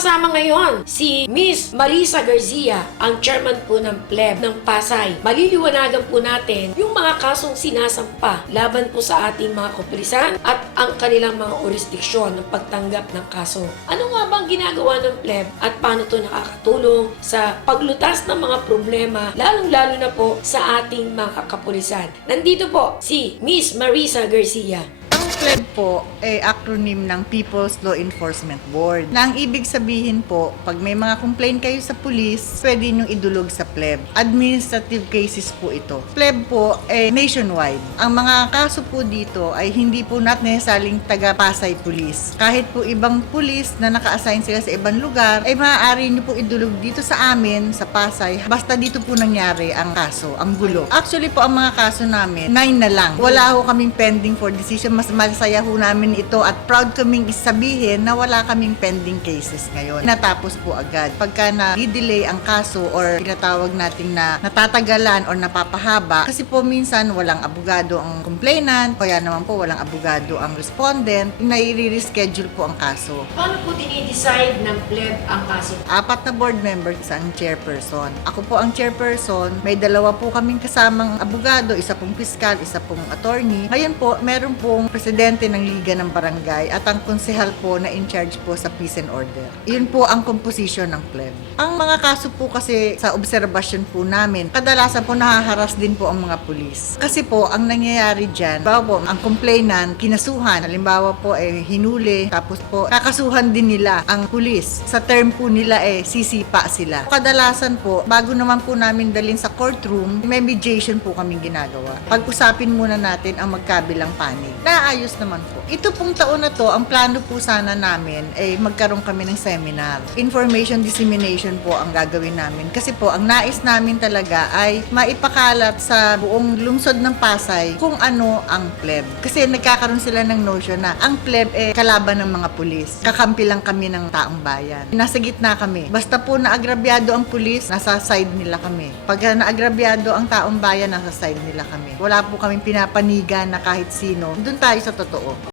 kasama ngayon si Miss Marisa Garcia, ang chairman po ng pleb ng Pasay. Maliliwanagan po natin yung mga kasong sinasampa laban po sa ating mga kapulisan at ang kanilang mga jurisdiksyon ng pagtanggap ng kaso. Ano nga bang ginagawa ng pleb at paano ito nakakatulong sa paglutas ng mga problema, lalong-lalo na po sa ating mga kapulisan. Nandito po si Miss Marisa Garcia. Ang PLEB po ay acronym ng People's Law Enforcement Board. Na ang ibig sabihin po, pag may mga complaint kayo sa police, pwede nyo idulog sa PLEB. Administrative cases po ito. PLEB po ay nationwide. Ang mga kaso po dito ay hindi po not necessarily taga Pasay Police. Kahit po ibang police na naka-assign sila sa ibang lugar, ay maaari nyo po idulog dito sa amin, sa Pasay. Basta dito po nangyari ang kaso, ang gulo. Actually po, ang mga kaso namin, 9 na lang. Wala ho kaming pending for decision. Mas masaya ho namin ito at proud kaming isabihin na wala kaming pending cases ngayon. Natapos po agad. Pagka na-delay ang kaso or tinatawag nating na natatagalan or napapahaba, kasi po minsan walang abogado ang complainant, kaya naman po walang abogado ang respondent, nai-reschedule po ang kaso. Paano po dinidecide ng pleb ang kaso? 4 na board member, isang chairperson. Ako po ang chairperson, may 2 po kaming kasamang abogado, isa pong piskal, isa pong attorney. Ngayon po, meron pong presidente ng Liga ng Barangay at ang konsehal po na in charge po sa peace and order. Yun po ang composition ng pleb. Ang mga kaso po kasi sa obserbasyon po namin, kadalasan po nahaharas din po ang mga pulis. Kasi po, ang nangyayari dyan, bawa po, ang complainant, kinasuhan, halimbawa po hinuli, tapos po kakasuhan din nila ang pulis. Sa term po nila sisipa sila. Kadalasan po, bago naman po namin dalhin sa courtroom, may mediation po kaming ginagawa. Pag-usapin muna natin ang magkabilang panig. Naayos naman po. Ito pong taon na to, ang plano po sana namin ay magkaroon kami ng seminar. Information dissemination po ang gagawin namin. Kasi po, ang nais namin talaga ay maipakalat sa buong lungsod ng Pasay kung ano ang pleb. Kasi nagkakaroon sila ng notion na ang pleb kalaban ng mga pulis. Kakampi lang kami ng taong bayan. Nasa gitna kami. Basta po naagrabyado ang pulis, nasa side nila kami. Pag naagrabyado ang taong bayan, nasa side nila kami. Wala po kaming pinapanigan na kahit sino. Doon tayo sa totoo.